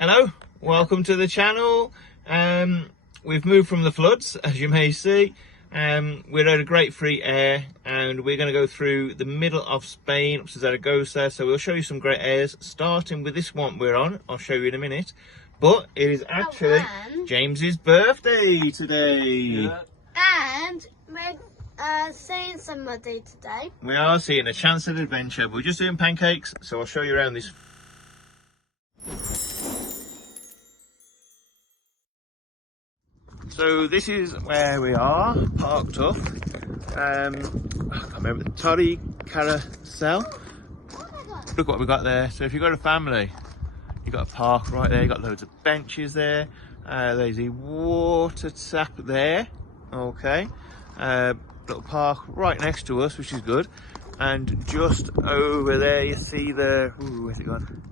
Hello, welcome to the channel. We've moved from the floods, as you may see. We're at a great free air and we're going to go through the middle of Spain up to Zaragoza. So we'll show you some great airs, starting with this one we're on. I'll show you in a minute. But it is actually James's birthday today. Yeah. And we're seeing somebody today. We are seeing a chance at adventure. We're just doing pancakes, so I'll show you around this. So this is where we are, parked up. I can't remember, the Torre Carousel. Look what we got there. So if you've got a family, you've got a park right there, you've got loads of benches there. There's a water tap there, okay. Little park right next to us, which is good. And just over there you see the, where's it gone?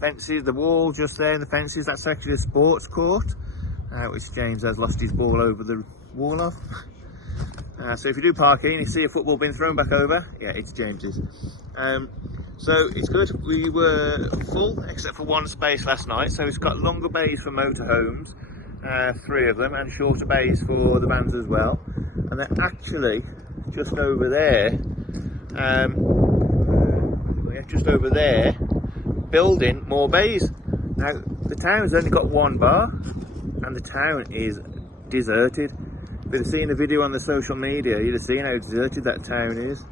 Fences, the wall just there, and the fences, that's actually a sports court. Which James has lost his ball over the wall of. So if you do parking, you see a football being thrown back over, yeah, it's James's. So it's good. We were full except for one space last night, so it's got longer bays for motorhomes, 3 of them, and shorter bays for the vans as well. And they're actually just over there, just over there, building more bays. Now the town's only got 1 bar. And the town is deserted. If you'd have seen the video on the social media, you'd have seen how deserted that town is.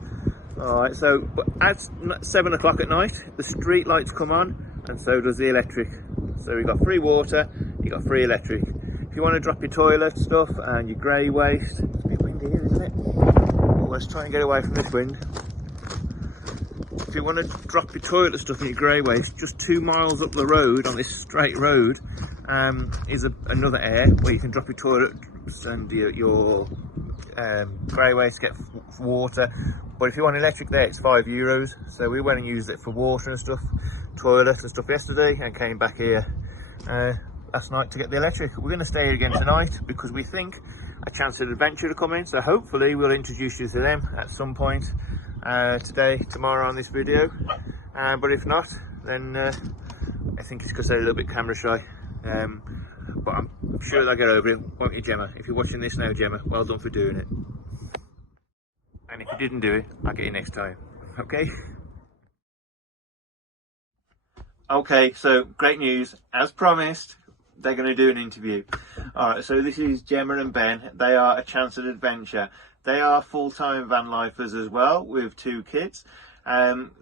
Alright, so but at 7 o'clock at night, the street lights come on, and so does the electric. So we've got free water, you've got free electric. If you want to drop your toilet stuff and your grey waste, it's a bit windy here, isn't it? Oh, let's try and get away from this wind. If you want to drop your toilet stuff and your grey waste, just 2 miles up the road on this straight road is another air where you can drop your toilet and your grey waste, get water. But if you want electric there, it's €5. So we went and used it for water and stuff, toilets and stuff yesterday, and came back here last night to get the electric. We're going to stay here again tonight because we think a chance at adventure to come in. So hopefully we'll introduce you to them at some point today, tomorrow on this video. But if not, then I think it's because they're a little bit camera shy. But I'm sure they'll get over it, won't you, Gemma? If you're watching this now, Gemma, well done for doing it. And if you didn't do it, I'll get you next time, okay? Okay, so great news. As promised, they're going to do an interview. Alright, so this is Gemma and Ben. They are a chance at adventure. They are full-time van lifers as well, with 2 kids.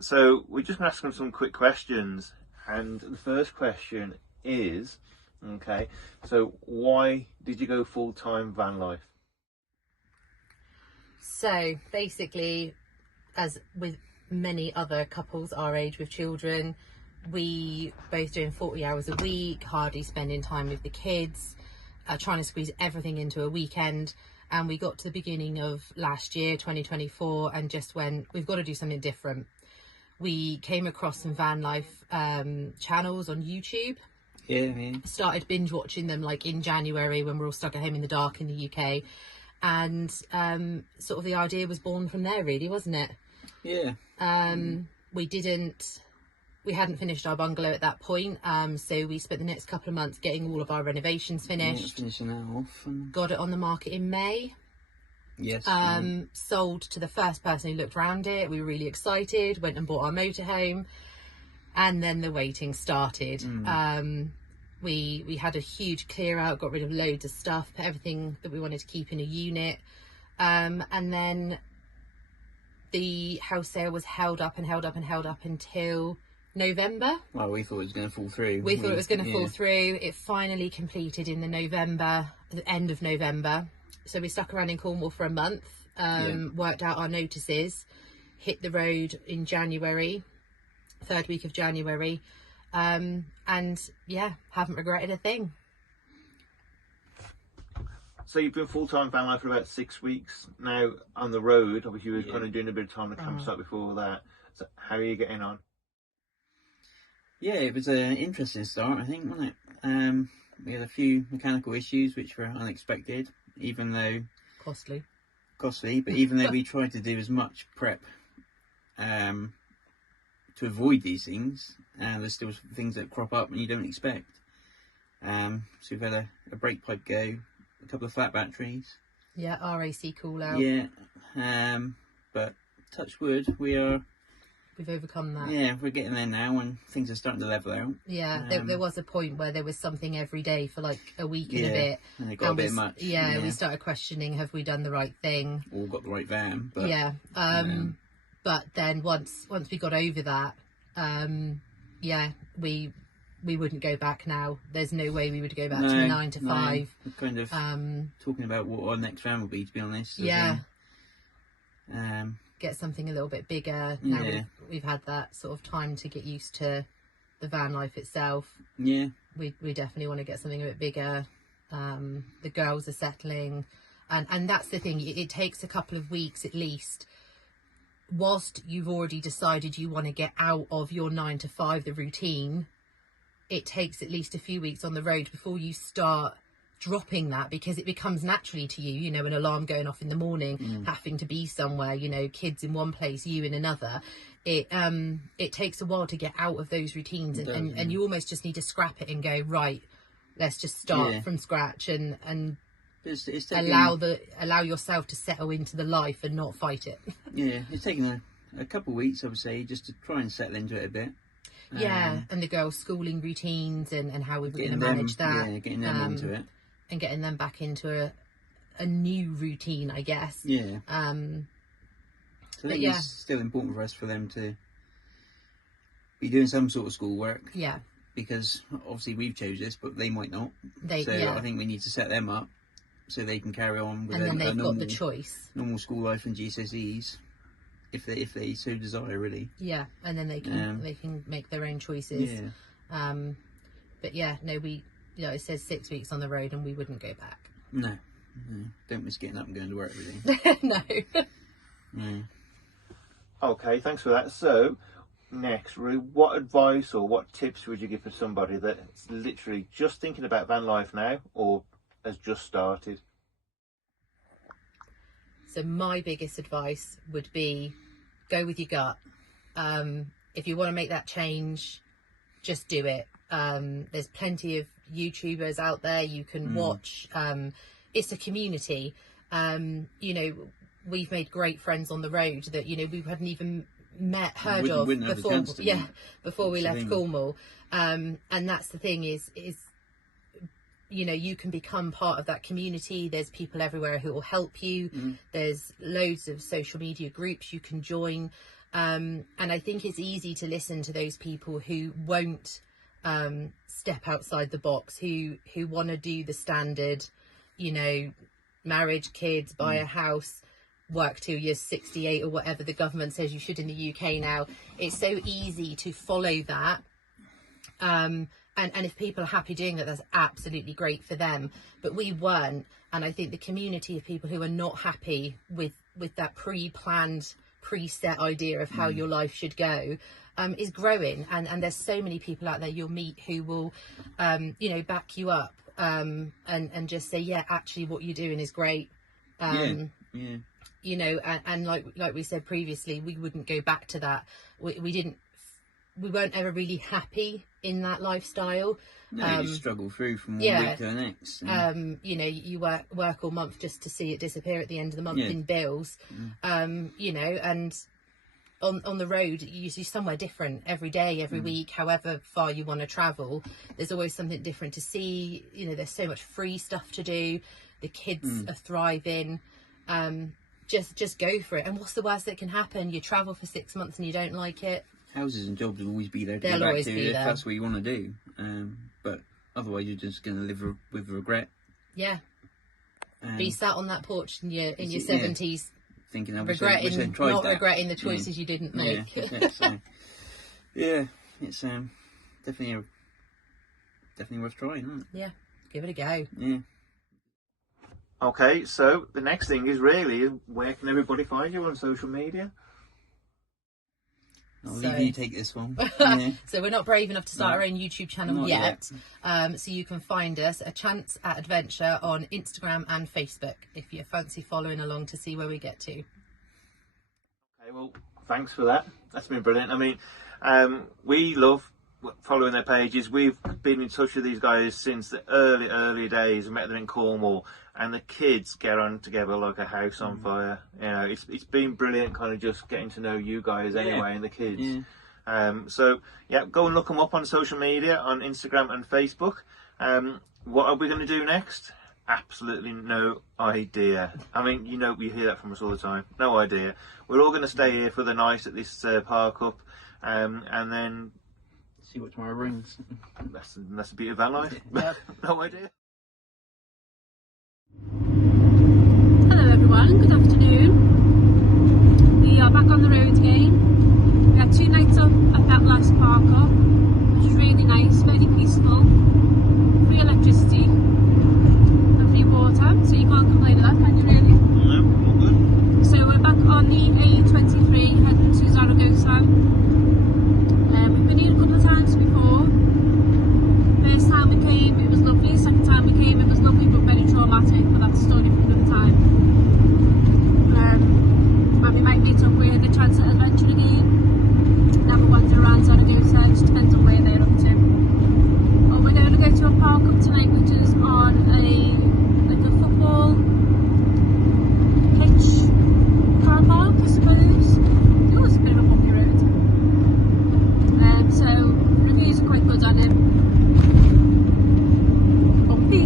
So we're just going to ask them some quick questions. And the first question is, okay, so why did you go full-time van life? So basically, as with many other couples our age with children, we both doing 40 hours a week, hardly spending time with the kids, trying to squeeze everything into a weekend. And we got to the beginning of last year, 2024, and just went, we've got to do something different. We came across some van life channels on YouTube. Yeah. Started binge watching them like in January when we're all stuck at home in the dark in the UK. And sort of the idea was born from there, really, wasn't it? Yeah. We hadn't finished our bungalow at that point, so we spent the next couple of months getting all of our renovations finished. Yeah, finishing that off. And... got it on the market in May. Yes. Sold to the first person who looked around it. We were really excited, went and bought our motorhome, and then the waiting started. We had a huge clear out, got rid of loads of stuff, put everything that we wanted to keep in a unit, and then the house sale was held up until November. Well, we thought it was going to fall through. We thought it was going to fall through. It finally completed in the end of November. So we stuck around in Cornwall for a month, worked out our notices, hit the road in January, 3rd week of January, and yeah, haven't regretted a thing. So you've been full-time van life for about 6 weeks now on the road. Obviously you were kind of doing a bit of time at the campsite before that. So how are you getting on? Yeah, it was an interesting start, I think, wasn't it? We had a few mechanical issues which were unexpected, even though Costly, but even though we tried to do as much prep to to avoid these things, there's still things that crop up and you don't expect. So we've had a brake pipe go, a couple of flat batteries. Yeah, RAC call out. Yeah, but touch wood, We've overcome that. yeah, we're getting there now, and things are starting to level out. Yeah, there was a point where there was something every day for like a week and a bit. And it got a bit much. Yeah, we started questioning, have we done the right thing? Or got the right van. But, yeah. But then once we got over that, we wouldn't go back now. There's no way we would go back to the 9 to 5. We're kind of talking about what our next van will be, to be honest. Yeah. Get something a little bit bigger. Now we've had that sort of time to get used to the van life itself. Yeah. We definitely want to get something a bit bigger. The girls are settling, and that's the thing. It takes a couple of weeks at least. Whilst you've already decided you want to get out of your 9 to 5, the routine, it takes at least a few weeks on the road before you start dropping that, because it becomes naturally to you, you know, an alarm going off in the morning, having to be somewhere, you know, kids in one place, you in another. It takes a while to get out of those routines, and you almost just need to scrap it and go, right, let's just start from scratch and it's taking, allow yourself to settle into the life and not fight it. Yeah, it's taken a couple of weeks, I would say, just to try and settle into it a bit. And the girls' schooling routines and how we were going to manage that. Yeah, getting them into it. And getting them back into a new routine, I guess. Yeah. So I think it's still important for us for them to be doing some sort of schoolwork. Yeah. Because obviously we've chose this, but they might not. I think we need to set them up so they can carry on with they've got the choice. Normal school life and GCSEs, if they so desire, really. Yeah, and then they can make their own choices. Yeah. But yeah, no, it says 6 weeks on the road, and we wouldn't go back. No. Don't miss getting up and going to work, really. No. Okay, thanks for that. So, next, what advice or what tips would you give for somebody that's literally just thinking about van life now, or has just started? So my biggest advice would be go with your gut. If you want to make that change, just do it. There's plenty of YouTubers out there you can watch. It's a community. You know, we've made great friends on the road that, you know, we hadn't even heard of before we left Cornwall. And that's the thing is you know, you can become part of that community. There's people everywhere who will help you. There's loads of social media groups you can join. And I think it's easy to listen to those people who won't step outside the box, who want to do the standard, you know, marriage, kids, buy a house, work till you're 68 or whatever the government says you should in the UK now. It's so easy to follow that. And if people are happy doing that, that's absolutely great for them. But we weren't. And I think the community of people who are not happy with that pre-planned, preset idea of how your life should go is growing. And there's so many people out there you'll meet who will, you know, back you up and just say, yeah, actually what you're doing is great. You know, and like we said previously, we wouldn't go back to that. We weren't ever really happy in that lifestyle. No, you struggle through from one week to the next. You know, you work all month just to see it disappear at the end of the month in bills. You know, and on the road, you're somewhere different every day, every week, however far you want to travel. There's always something different to see. You know, there's so much free stuff to do. The kids are thriving. Just go for it. And what's the worst that can happen? You travel for 6 months and you don't like it. Houses and jobs will always be there to go back to if that's what you want to do. But otherwise, you're just going to live with regret. Yeah. Be sat on that porch in your 70s, thinking not regretting the choices you didn't make. Yeah, it's definitely worth trying, isn't it? Yeah, give it a go. Yeah. Okay, so the next thing is really, where can everybody find you on social media? I'll leave you take this one. Yeah. So we're not brave enough to start our own YouTube channel yet. So you can find us, A Chance at Adventure, on Instagram and Facebook if you fancy following along to see where we get to. Okay, well, thanks for that. That's been brilliant. I mean, We love following their pages. We've been in touch with these guys since the early days. We met them in Cornwall, and the kids get on together like a house on fire. You know, it's been brilliant, kind of just getting to know you guys anyway, and the kids. So yeah, go and look them up on social media, on Instagram and Facebook. What are we going to do next? Absolutely no idea. I mean, you know, we hear that from us all the time. No idea. We're all going to stay here for the night at this park up, and then see what tomorrow brings. That's the beauty of van life. Yep. No idea. Hello everyone, good afternoon. We are back on the road again. We had 2 nights up at that last park up, which was really nice, very peaceful, free electricity and free water, so you can't complain of that, can you really? No, all good. So we're back on the A23 heading to Zaragoza. We've been here a couple of times before. First time we came it was lovely, second time we came it was lovely but very traumatic, but that's a story for another time. But we might meet up with the Transit Adventure again and have a wander around Zaragoza, it just depends on where they're up to. But we're going to go to a park up tonight which is on a football pitch car park, I suppose. Oh, it's a bit of a bumpy road. So reviews are quite good on it. Bumpy.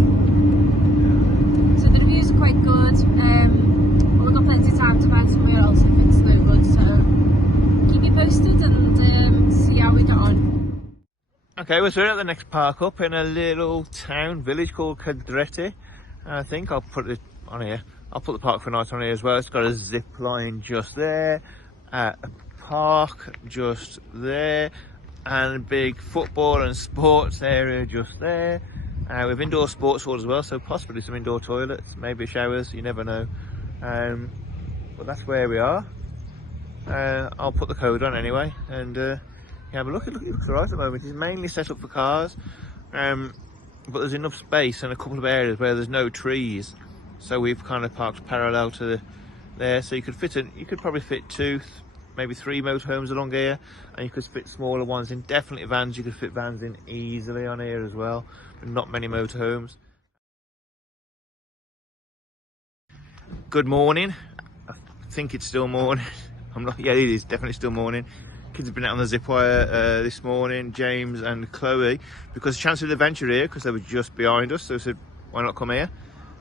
So the reviews are quite good. But we've got plenty of time to find somewhere else if it's no good. So keep you posted and see how we get on. Okay, we're at the next park up in a little village called Cadrete. I think I'll put it on here. I'll put the park for night on here as well. It's got a zip line just there, a park just there, and a big football and sports area just there. With indoor sports hall as well, so possibly some indoor toilets, maybe showers, you never know. But that's where we are. I'll put the code on anyway, and have a look. It looks alright at the moment. It's mainly set up for cars, but there's enough space and a couple of areas where there's no trees, so we've kind of parked parallel to there, so you could probably fit 2, maybe 3 motorhomes along here, and you could fit smaller ones in. Definitely vans, you could fit vans in easily on here as well, but not many motorhomes. Good morning. I think it's still morning. Yeah, it is definitely still morning. Kids have been out on the zip wire this morning, James and Chloe, because chance of adventure here, because they were just behind us, so we said why not come here,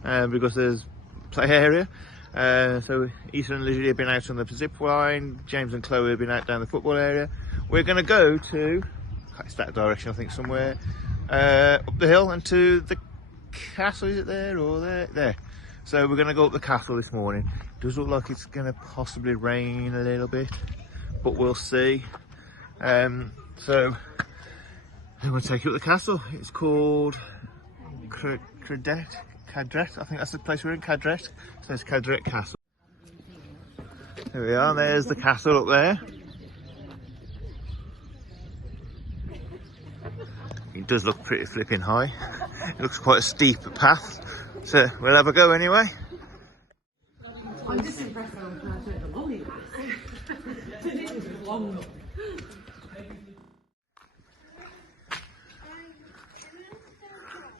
because there's play area. So Ethan and Lizzie have been out on the zip line, James and Chloe have been out down the football area. We're going to go to, it's that direction I think, somewhere up the hill and to the castle. Is it there or there? There. So we're going to go up the castle this morning. It does look like it's going to possibly rain a little bit, but we'll see. So I'm going to take you up the castle. It's called Cadrete. I think that's the place we're in, Cadrete. So it's Cadrete Castle. There we are, there's the castle up there. It does look pretty flipping high. It looks quite a steep path. So we'll have a go anyway. I'm just impressed how I turned the lolly.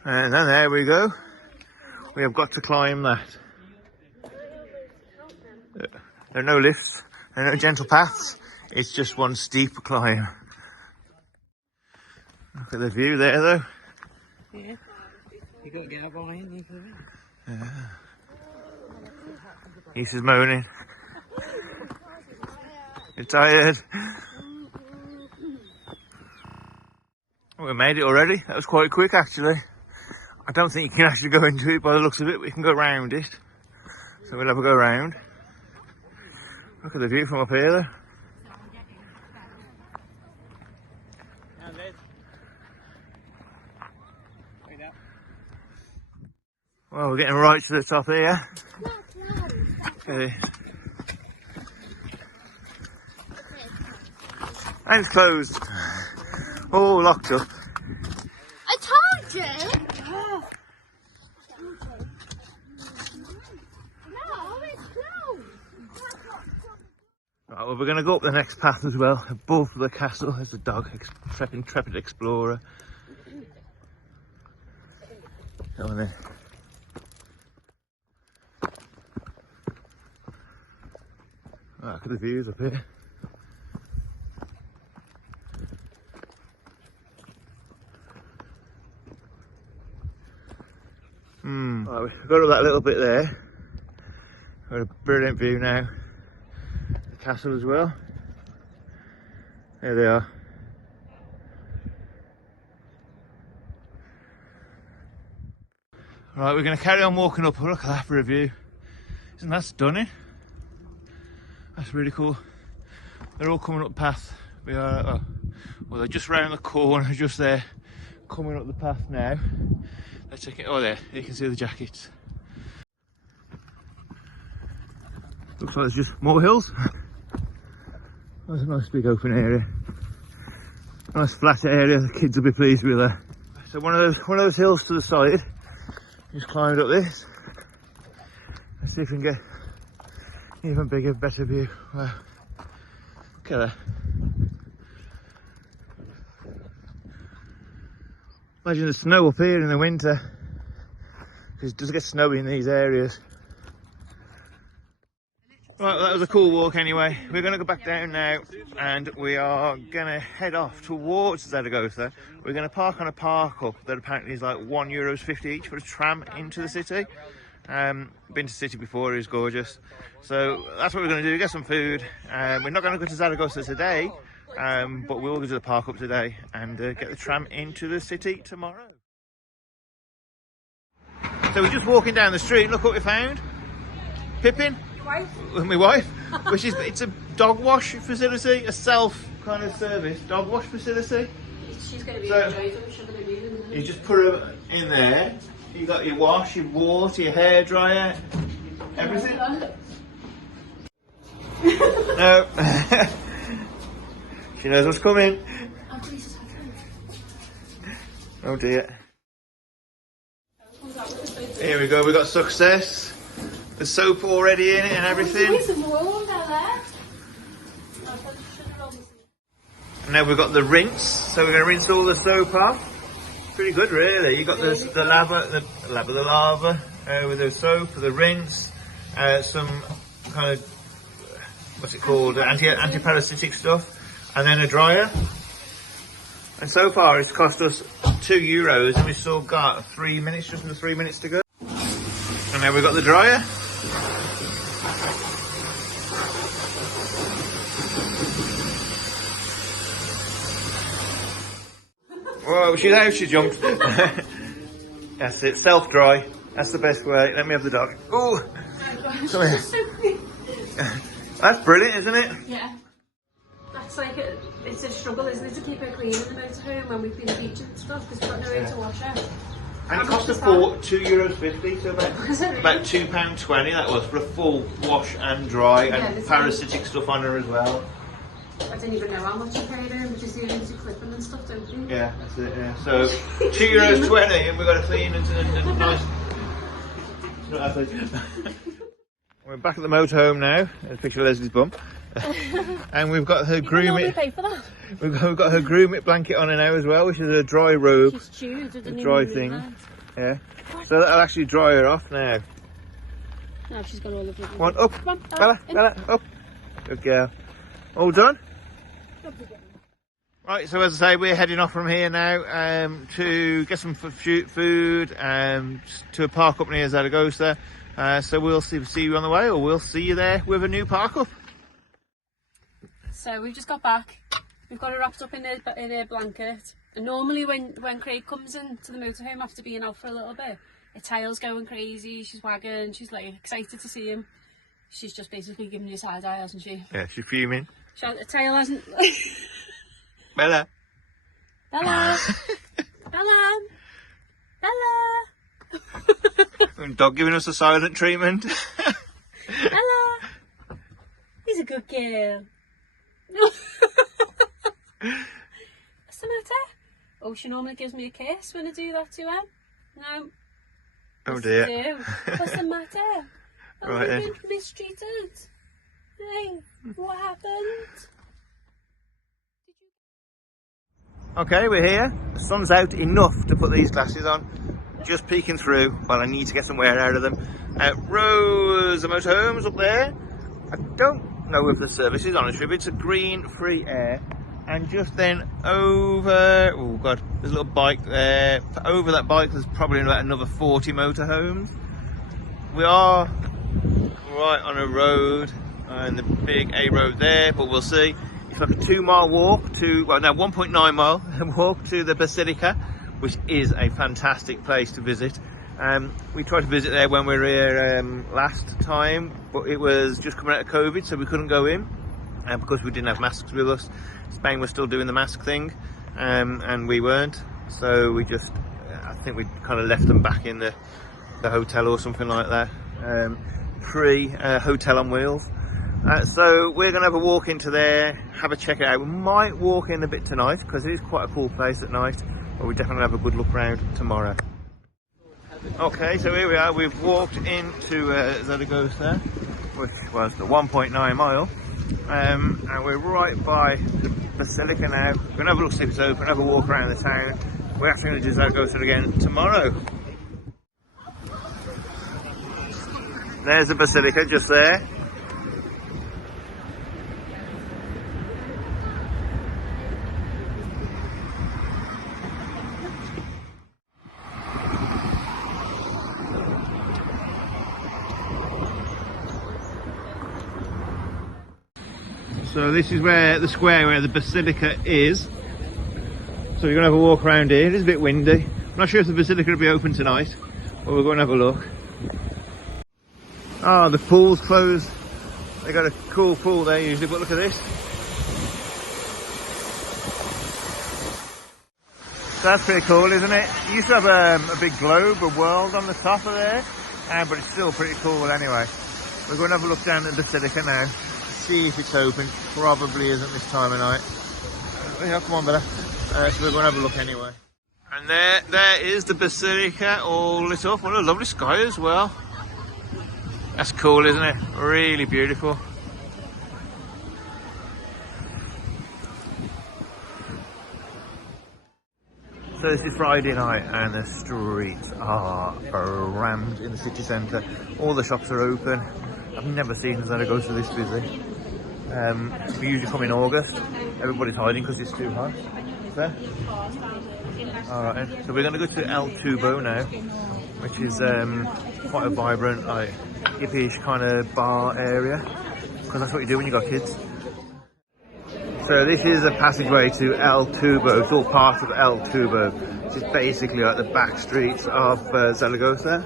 And then there we go. We have got to climb that. There are no lifts, there are no gentle paths. It's just one steep climb. Look at the view there though. Yeah. You got to get out behind you for it. Yeah. He's moaning. You're tired. Oh, we made it already. That was quite quick actually. I don't think you can actually go into it by the looks of it. We can go around it. So we'll have a go around. Look at the view from up here though. Well, we're getting right to the top here. Okay. And it's closed. Oh, locked up. I told you. No, it's closed. Right, well, we're going to go up the next path as well. Above the castle there's a dog, intrepid explorer. Go on then. Right, look at the views up here. Right, we've got up that little bit there. Got a brilliant view now. The castle as well. There they are. Right, we're going to carry on walking up. Look at that for a view. Isn't that stunning? That's really cool. They're all coming up path. We are, well, they're just round the corner, just there, coming up the path now. Let's check it. Oh, there, you can see the jackets. Looks like there's just more hills. That's a nice big open area. Nice flat area. The kids will be pleased with that. So one of those hills to the side. Just climbed up this. Let's see if we can get even bigger, better view. Wow. Look at that. Imagine the snow up here in the winter. Because it does get snowy in these areas. Right, well, that was a cool walk anyway. We're going to go back down now and we are going to head off towards Zaragoza. We're going to park on a park up that apparently is like €1.50 each for a tram into the city. Been to the city before, it is gorgeous. So that's what we're going to do, get some food. We're not going to go to Zaragoza today, but we'll go to the park up today and get the tram into the city tomorrow. So we're just walking down the street, look what we found. Pippin. With my wife, it's a dog wash facility, a self kind of service dog wash facility. She's going to be you just put her in there. You got your wash, your water, your hair dryer, everything. No, she knows what's coming. Oh dear. Here we go. We got success. The soap already in it and everything. And now we've got the rinse, so we're going to rinse all the soap off. Pretty good, really. You got the lava with the soap, the rinse, some kind of what's it called, anti-parasitic stuff, and then a dryer. And so far, it's cost us €2, and we've still got 3 minutes, just under 3 minutes to go. And now we've got the dryer. Whoa, she's out, she jumped. That's it, self-dry. That's the best way. Let me have the dog. Oh, come here. That's brilliant, isn't it? Yeah. That's like, it's a struggle, isn't it, to keep her clean in the motorhome when we've been at the beach and stuff, because we've got no way to wash her. And it cost us €2.50, so about £2.20 that was for a full wash and dry, and parasitic stuff on her as well. I didn't even know how much I paid her, but you see her clipping and stuff, don't you? Yeah, that's it, yeah. So €2.20 and we've got to clean and nice. We're back at the motorhome now. There's a picture of Leslie's bum. And we've got her groom it. Pay for that. We've got her groom it blanket on her now as well, which is a dry robe. She's chewed, a dry thing. Yeah. So that'll actually dry her off now. Now she's got all of it. Come on, up. Come on, Bella, up. Good girl. All done? Right, so as I say, we're heading off from here now to get some food to a park up near Zaragoza. So we'll see you on the way, or we'll see you there with a new park up. So we've just got back. We've got her wrapped up in a blanket. And normally when Craig comes into the motorhome after being out for a little bit, her tail's going crazy, she's wagging, she's like excited to see him. She's just basically giving you a side eye, hasn't she? Yeah, she's fuming. Her tail hasn't... Bella. Bella. Bella. Bella. Dog giving us a silent treatment. Bella. He's a good girl. What's the matter? Oh, she normally gives me a kiss when I do that to her. No. Oh dear. What's the matter? Oh, right you've been mistreated. Hey, what happened? Okay, we're here. The sun's out enough to put these glasses on. Just peeking through while I need to get some wear out of them. Rows of motorhomes up there. I don't know if the service is, honestly, but it's a green free air. And just then over, oh god, there's a little bike there. Over that bike there's probably about another 40 motorhomes. We are right on a road, and the big A road there, but we'll see. It's like a 2-mile walk to, well, no, 1.9 mile walk to the Basilica, which is a fantastic place to visit. We tried to visit there when we were here last time, but it was just coming out of COVID, so we couldn't go in because we didn't have masks with us. Spain was still doing the mask thing, and we weren't, so we just, I think we kind of left them back in the hotel or something like that. Free hotel on wheels. So we're going to have a walk into there, have a check it out. We might walk in a bit tonight because it is quite a cool place at night, but we definitely have a good look around tomorrow. Okay, so here we are. We've walked into Zaragoza, which was the 1.9 mile, and we're right by the Basilica now. We're going to have a look, see if it's open, have a walk around the town. We're actually going to do Zaragoza again tomorrow. There's the Basilica just there. So this is where the square where the Basilica is. So we're going to have a walk around here. It is a bit windy. I'm not sure if the Basilica will be open tonight, but we're going to have a look. Oh, the pool's closed. They got a cool pool there usually, but look at this. So that's pretty cool, isn't it? It used to have a big globe, a world on the top of there, but it's still pretty cool anyway. We're going to have a look down at the Basilica now. See if it's open. Probably isn't this time of night. Yeah, come on, Bella. So we're going to have a look anyway. And there is the Basilica all lit up. What a lovely sky as well. That's cool, isn't it? Really beautiful. So this is Friday night and the streets are rammed in the city centre. All the shops are open. I've never seen Zaragoza this busy. We usually come in August. Everybody's hiding because it's too hot. There. Alright, so we're going to go to El Tubo now, which is quite a vibrant, like, hippie-ish kind of bar area, because that's what you do when you got kids. So this is a passageway to El Tubo. It's all part of El Tubo, which is basically like the back streets of Zaragoza.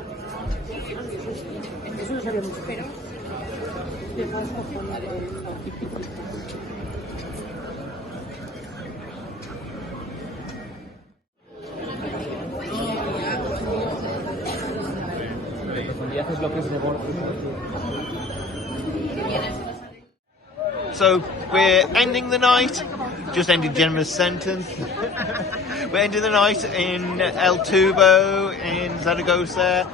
So we're ending the night, just ending Gemma's sentence. We're ending the night in El Tubo in Zaragoza.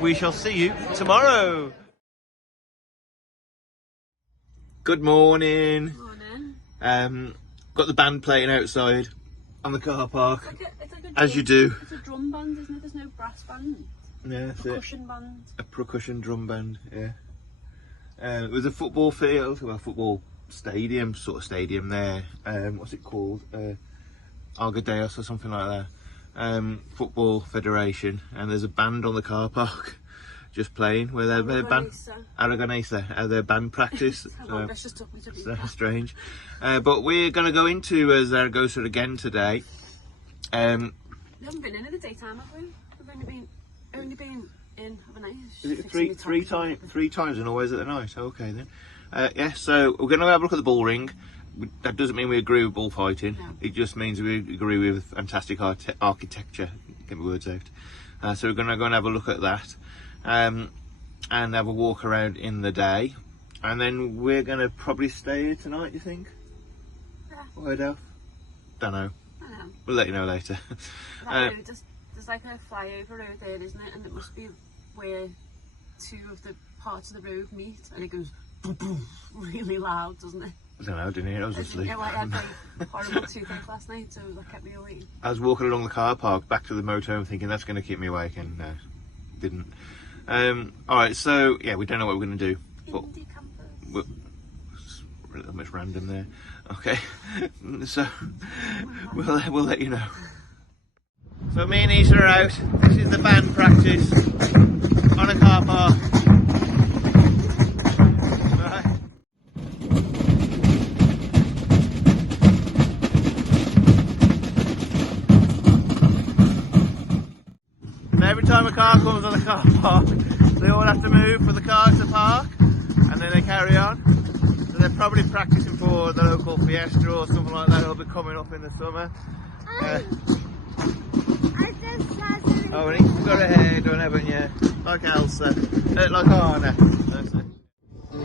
We shall see you tomorrow. Good morning. Morning. Got the band playing outside on the car park, It's like a as you do. It's a drum band, isn't it? There's no brass band. Yeah, that's Percussion band. A percussion drum band, yeah. It was a football field, well, football stadium, sort of stadium there. What's it called? Argadeos or something like that. Football Federation, and there's a band on the car park just playing where their band Aragonesa, their band practice. So strange. But we're going to go into Zaragoza again today. We haven't been in the daytime, have we? We've only been in of a night. Is it three times and always at the night? Okay then. Yeah, so we're going to have a look at the bull ring. That doesn't mean we agree with bullfighting. No. It just means we agree with fantastic architecture. Get my words out. So we're going to go and have a look at that, and have a walk around in the day, and then we're going to probably stay here tonight. You think? Yeah. Or Adele? Don't know. I know. We'll let you know later. That road, there's like a flyover road there, isn't it? And it must be where two of the parts of the road meet, and it goes really loud, doesn't it? I don't know, didn't hear it, I was asleep. Yeah, like I had like horrible toothache last night, so that kept me awake. I was walking along the car park back to the motorhome thinking that's going to keep me awake, and no, didn't. Alright, so yeah, we don't know what we're going to do. But it's that much random there. Okay, so we'll let you know. So me and Issa are out. This is the band practice on a car park. Right. And every time a car comes on the car park, they all have to move for the cars to park, and then they carry on. So they're probably practicing for the local fiesta or something like that. It'll be coming up in the summer. Oh, and he's got a hair done, haven't you? Like Elsa, like Anna.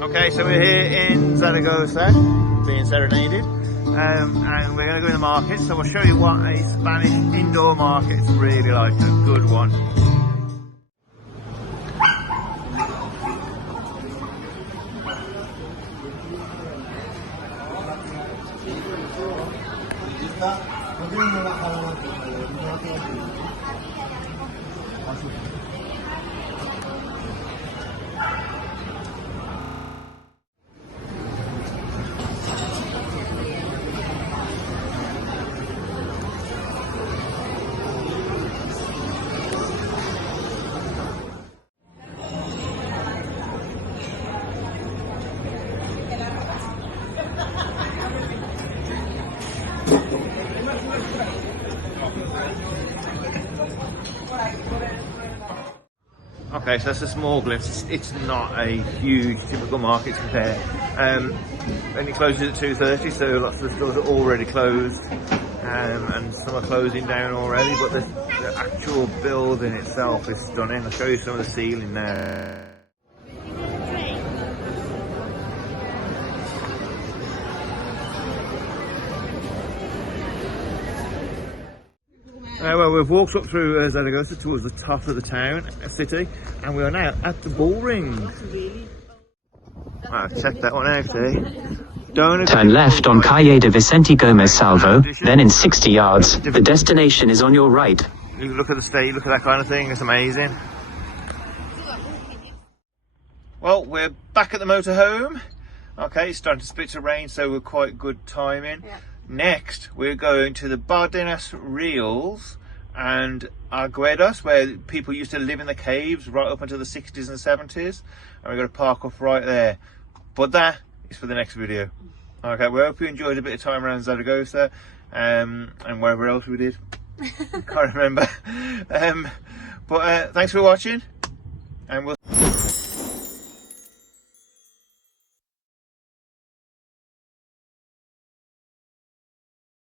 Okay, so we're here in Zaragoza, being serenaded, and we're going to go in the market. So we'll show you what a Spanish indoor market's really like, a good one. Okay, so that's a small glimpse. It's not a huge typical market to compare. Only closes at 2:30, so lots of the stores are already closed, and some are closing down already, but the actual building itself is stunning. I'll show you some of the ceiling there. Well, we've walked up through Zaragoza towards the top of the town, city, and we are now at the bull ring. Wow, check that one out, eh? Turn left on Calle de Vicente Gomez Salvo, then in 60 yards. The destination is on your right. You look at the state, look at that kind of thing, it's amazing. Well, we're back at the motorhome. Okay, it's starting to spit to rain, so we're quite good timing. Yeah. Next, we're going to the Bardenas Reels and Arguedas, where people used to live in the caves right up until the 60s and 70s. And we're going to park up right there. But that is for the next video. Okay, we hope you enjoyed a bit of time around Zaragoza and wherever else we did. Can't remember. But thanks for watching, and we'll...